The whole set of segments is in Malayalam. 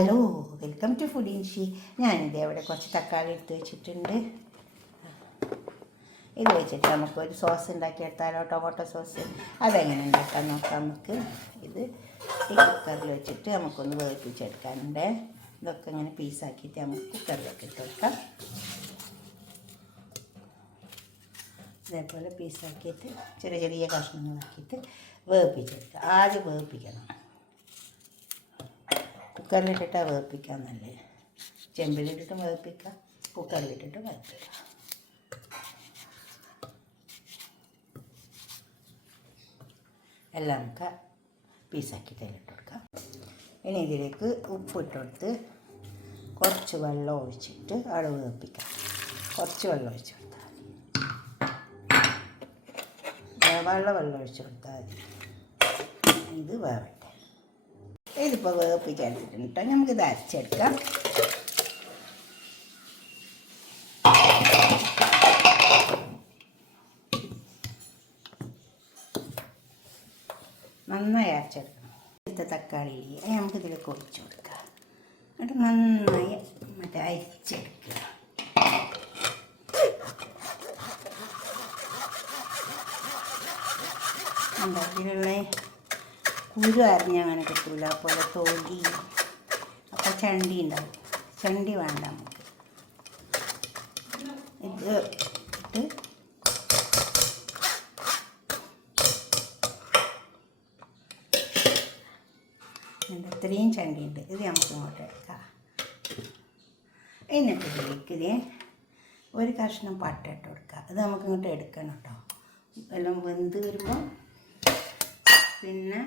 Hello, welcome to ഫുഡിൻഷി. ഞാനിത് അവിടെ കുറച്ച് തക്കാളി എടുത്ത് വെച്ചിട്ടുണ്ട്. ഇത് വെച്ചിട്ട് നമുക്കൊരു സോസ് ഉണ്ടാക്കിയെടുത്താലോ, ടൊമാറ്റോ സോസ്. അതെങ്ങനെ ഉണ്ടാക്കാൻ നോക്കാം നമുക്ക്. ഇത് ഈ കുക്കറിൽ വെച്ചിട്ട് നമുക്കൊന്ന് വേവിപ്പിച്ചെടുക്കാനുണ്ട്. ഇതൊക്കെ ഇങ്ങനെ പീസാക്കിയിട്ട് നമുക്ക് കുക്കറിലേക്ക് ഇട്ട് കൊടുക്കാം. ഇതേപോലെ പീസാക്കിയിട്ട് ചെറിയ ചെറിയ കഷ്ണങ്ങളാക്കിയിട്ട് വേവിപ്പിച്ചെടുക്കുക. ആദ്യം വേവിപ്പിക്കണം. കുക്കറിലിട്ടിട്ടാണ് വേവിപ്പിക്കാൻ നല്ലത്. ചെമ്പിലിട്ടിട്ടും വേവിപ്പിക്കാം, കുക്കറിലിട്ടിട്ടും വേവിപ്പിക്കാം. എല്ലാം നമുക്ക് പീസാക്കിയിട്ട് അതിലിട്ട് കൊടുക്കാം. ഇനി ഇതിലേക്ക് ഉപ്പിട്ട് കൊടുത്ത് കുറച്ച് വെള്ളം ഒഴിച്ചിട്ട് അവിടെ വേവിപ്പിക്കാം. കുറച്ച് വെള്ളം ഒഴിച്ച് കൊടുത്താൽ വെള്ളം ഒഴിച്ച് കൊടുത്താൽ മതി. ഇത് വേവട്ടെ. ഇതിപ്പോൾ വേവിപ്പിച്ചെടുത്തിട്ടുണ്ട്. നമുക്കിത് അരച്ചെടുക്കാം. നന്നായി അരച്ചെടുക്കണം. എടുത്ത തക്കാളി നമുക്കിതിലേക്ക് ഒഴിച്ച് കൊടുക്കാം. എന്നിട്ട് നന്നായി അരിച്ചെടുക്കുക. ഇതിലുള്ള കുരു അരിഞ്ഞങ്ങനെ കിട്ടൂല, പോലെ തോലി അപ്പോൾ ചണ്ടി ഉണ്ടാവും. ചണ്ടി വേണ്ട നമുക്ക്. ഇത് ഇട്ട് ഇത്രയും ചണ്ടിയുണ്ട്. ഇത് നമുക്ക് ഇങ്ങോട്ട് എടുക്കാം. എന്നിട്ട് ഇതിലേക്ക് ഒരു കഷ്ണം പട്ട ഇട്ട് കൊടുക്കുക. ഇത് നമുക്ക് ഇങ്ങോട്ട് എടുക്കണം കേട്ടോ. എല്ലാം വെന്ത് വരുമ്പോൾ പിന്നെ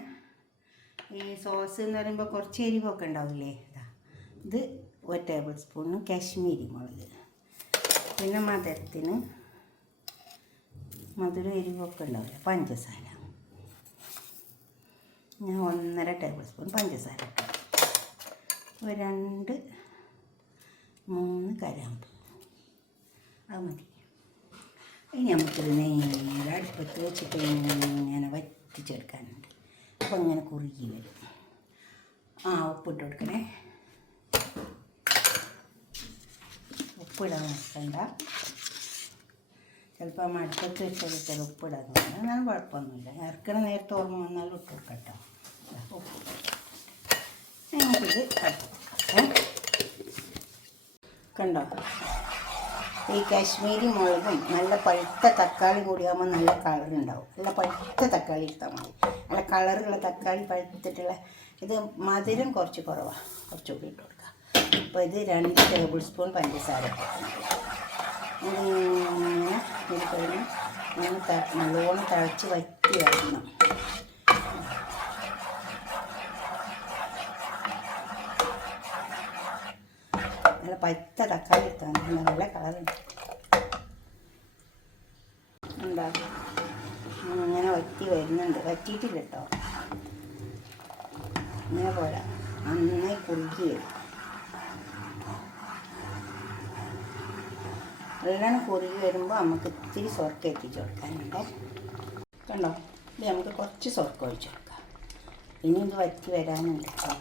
ഈ സോസ് എന്ന് പറയുമ്പോൾ കുറച്ച് എരിവൊക്കെ ഉണ്ടാവില്ലേ. ഇത് 1 ടേബിൾ സ്പൂണ് കാശ്മീരി മുളക്. പിന്നെ മധുരത്തിന് എരിവൊക്കെ ഉണ്ടാവില്ല, പഞ്ചസാര. ഞാൻ 1.5 ടേബിൾ സ്പൂൺ പഞ്ചസാര ഇട്ടു. 2-3 കരാമ്പ്, അത് മതി. ഇനി നമുക്കിത് നേരെ അടുപ്പത്ത് വെച്ചിട്ട് ഇങ്ങനെ വറ്റിച്ചെടുക്കാനുണ്ട്. അപ്പോൾ ഇങ്ങനെ കുറുകി വരും. ഉപ്പിട്ട് കൊടുക്കണേ. ഉപ്പിടാൻ നോക്കണ്ട. ചിലപ്പോൾ അടുപ്പത്ത് വെച്ചാൽ ഉപ്പിടാൻ തോന്നുന്നു. എന്നാലും കുഴപ്പമൊന്നുമില്ല. ഇറക്കണ നേരത്തെ ഓർമ്മ വന്നാലും ഇട്ട് കൊടുക്കട്ടോ. ഉപ്പ് നമുക്കിത് കണ്ടോ. ഈ കാശ്മീരി മുളകും നല്ല പഴുത്ത തക്കാളി കൂടിയാകുമ്പോൾ നല്ല കളറുണ്ടാവും. നല്ല പഴുത്ത തക്കാളി എടുത്താൽ മതി. നല്ല കളറുള്ള തക്കാളി, പഴുത്തിട്ടുള്ള. ഇത് മധുരം കുറച്ച് കുറവാണ്, കുറച്ചുകൂടി ഇട്ട് കൊടുക്കുക. അപ്പോൾ ഇത് 2 ടേബിൾ സ്പൂൺ പഞ്ചസാര ഇങ്ങനെ ഇത് കഴിഞ്ഞ് നല്ലോണം തിളച്ച് വറ്റി വരണം. നല്ല പഴുത്ത തക്കാളി എടുത്താൽ നല്ല കളറുണ്ട്. എന്താ ഇങ്ങനെ വറ്റി വരുന്നുണ്ട്. വറ്റിയിട്ടില്ല കേട്ടോ. ഇങ്ങനെ പോരാ, നന്നായി കുറുകി വരും. നല്ലോണം കുറുകി വരുമ്പോൾ നമുക്ക് ഇത്തിരി സ്വർക്കം എത്തിച്ച് കൊടുക്കാനുണ്ട്. കണ്ടോ, ഇത് നമുക്ക് കുറച്ച് സ്വർക്കം ഒഴിച്ച് കൊടുക്കാം. ഇനി ഇത് വറ്റി വരാനുണ്ട് കേട്ടോ.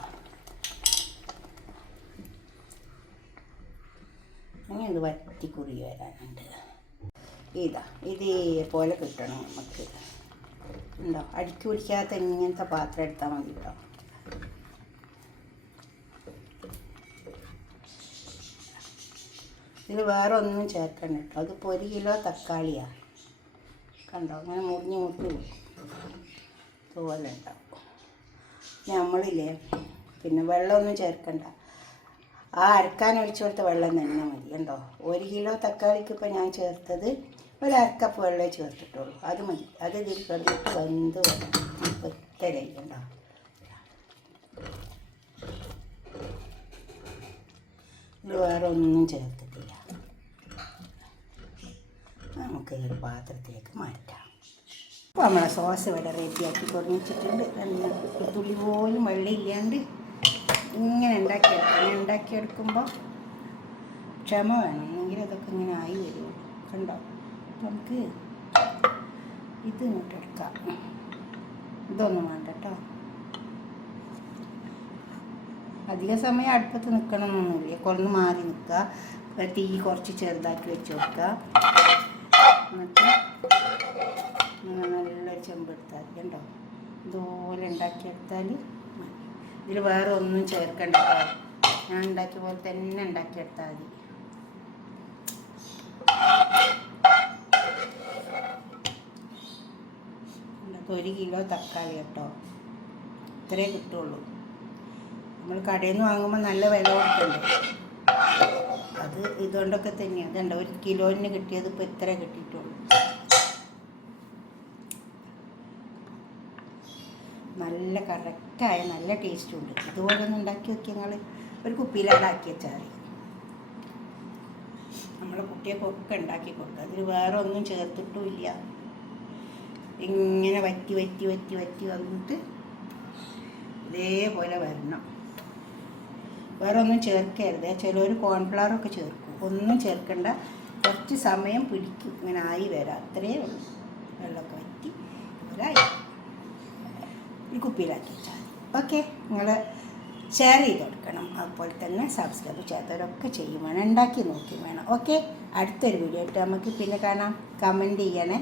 ഇനി ഇത് വറ്റി കുറുകി വരാനുണ്ട്. ഇതേപോലെ കിട്ടണം നമുക്ക്. ഉണ്ടോ, അടുക്കി പിടിക്കാത്ത ഇങ്ങനത്തെ പാത്രം എടുത്താൽ മതി കേട്ടോ. ഇതിൽ വേറെ ഒന്നും ചേർക്കണ്ട കേട്ടോ. അതിപ്പോൾ 1 കിലോ തക്കാളിയാണ്. കണ്ടോ, അങ്ങനെ മുറിഞ്ഞ് വെക്കും. ഇതുപോലെ ഉണ്ടാവും. നമ്മളില്ലേ പിന്നെ വെള്ളമൊന്നും ചേർക്കണ്ട. അരക്കാൻ ഒഴിച്ചു കൊടുത്ത വെള്ളം തന്നെ മതി. കണ്ടോ, 1 കിലോ തക്കാളിക്ക് ഇപ്പോൾ ഞാൻ ചേർത്തത് 1/2 കപ്പ് വെള്ളമേ ചേർത്തിട്ടുള്ളൂ. അത് മതി. അത് ഇതിൽ കിടന്നിട്ട് വെന്ത് വരും. ഒറ്റരയി കണ്ടോ. ഇത് വേറെ ഒന്നും ചേർത്തിട്ടില്ല. നമുക്കൊരു പാത്രത്തിലേക്ക് മാറ്റാം. അപ്പോൾ നമ്മളെ സോസ് ഇവിടെ റെഡിയാക്കി കുറഞ്ഞിട്ടുണ്ട്. ഒരു തുള്ളി പോലും വെള്ളമില്ലാണ്ട് ഇങ്ങനെ ഉണ്ടാക്കിയെടുക്കുമ്പോൾ ക്ഷമ വേണം. എങ്കിൽ അതൊക്കെ ഇങ്ങനെ ആയി വരുള്ളൂ. കണ്ടോ. അപ്പം നമുക്ക് ഇത് ഇങ്ങോട്ട് എടുക്കാം. ഇതൊന്നും വേണ്ട കേട്ടോ. അധിക സമയം അടുപ്പത്ത് നിൽക്കണമെന്നൊന്നുമില്ല, കുറന്ന് മാറി നിൽക്കുക, തീ കുറച്ച് ചെറുതാക്കി വെച്ച് കൊടുക്കുക. എന്നിട്ട് ഇങ്ങനെ നല്ലൊരു ചെമ്പെടുത്താൽ കണ്ടോ, ഇതുപോലെ ഉണ്ടാക്കിയെടുത്താൽ മതി. ഇതിൽ വേറെ ഒന്നും ചേർക്കണ്ട കേട്ടോ, ഞാൻ ഉണ്ടാക്കിയ പോലെ തന്നെ ഉണ്ടാക്കിയെടുത്താൽ മതി. ഒരു കിലോ തക്കാളി കേട്ടോ, ഇത്രേ കിട്ടുള്ളൂ. നമ്മൾ കടയിൽ നിന്ന് വാങ്ങുമ്പോൾ നല്ല വില കൊടുക്കണ്ടേ, അത് ഇതുകൊണ്ടൊക്കെ തന്നെയാണ്. അതുണ്ട്, 1 കിലോന് കിട്ടിയത് ഇപ്പോൾ ഇത്ര കിട്ടിയിട്ടുള്ളൂ. നല്ല കറക്റ്റായ നല്ല ടേസ്റ്റും ഉണ്ട്. ഇതുപോലെ ഒന്ന് ഉണ്ടാക്കി നോക്കി ഞങ്ങൾ ഒരു കുപ്പിയിലാടാക്കി വെച്ചാൽ മതി. നമ്മളെ കുട്ടികൾക്കൊക്കെ ഉണ്ടാക്കി കൊടുക്കുക. അതിൽ വേറെ ഒന്നും ചേർത്തിട്ടുമില്ല. ഇങ്ങനെ വറ്റി വറ്റി വറ്റി വറ്റി വന്നിട്ട് ഇതേപോലെ വരണം. വേറെ ഒന്നും ചേർക്കരുത്. ചിലർ കോൺഫ്ലവറൊക്കെ ചേർക്കും, ഒന്നും ചേർക്കണ്ട. കുറച്ച് സമയം പിടിക്കും ഇങ്ങനെ ആയി വരാം, അത്രയേ ഉള്ളൂ. വെള്ളമൊക്കെ വറ്റി ഇതുപോലെ ആയി ഈ കുപ്പിയിലാക്കി വെച്ചാൽ മതി. ഓക്കെ, നിങ്ങൾ ഷെയർ ചെയ്ത് കൊടുക്കണം. അതുപോലെ തന്നെ സബ്സ്ക്രൈബ് ചെയ്യാത്തവരൊക്കെ ചെയ്യും വേണം, ഉണ്ടാക്കി നോക്കി വേണം. ഓക്കെ, അടുത്തൊരു വീഡിയോ ആയിട്ട് നമുക്ക് പിന്നെ കാണാം. കമൻറ്റ് ചെയ്യണേ.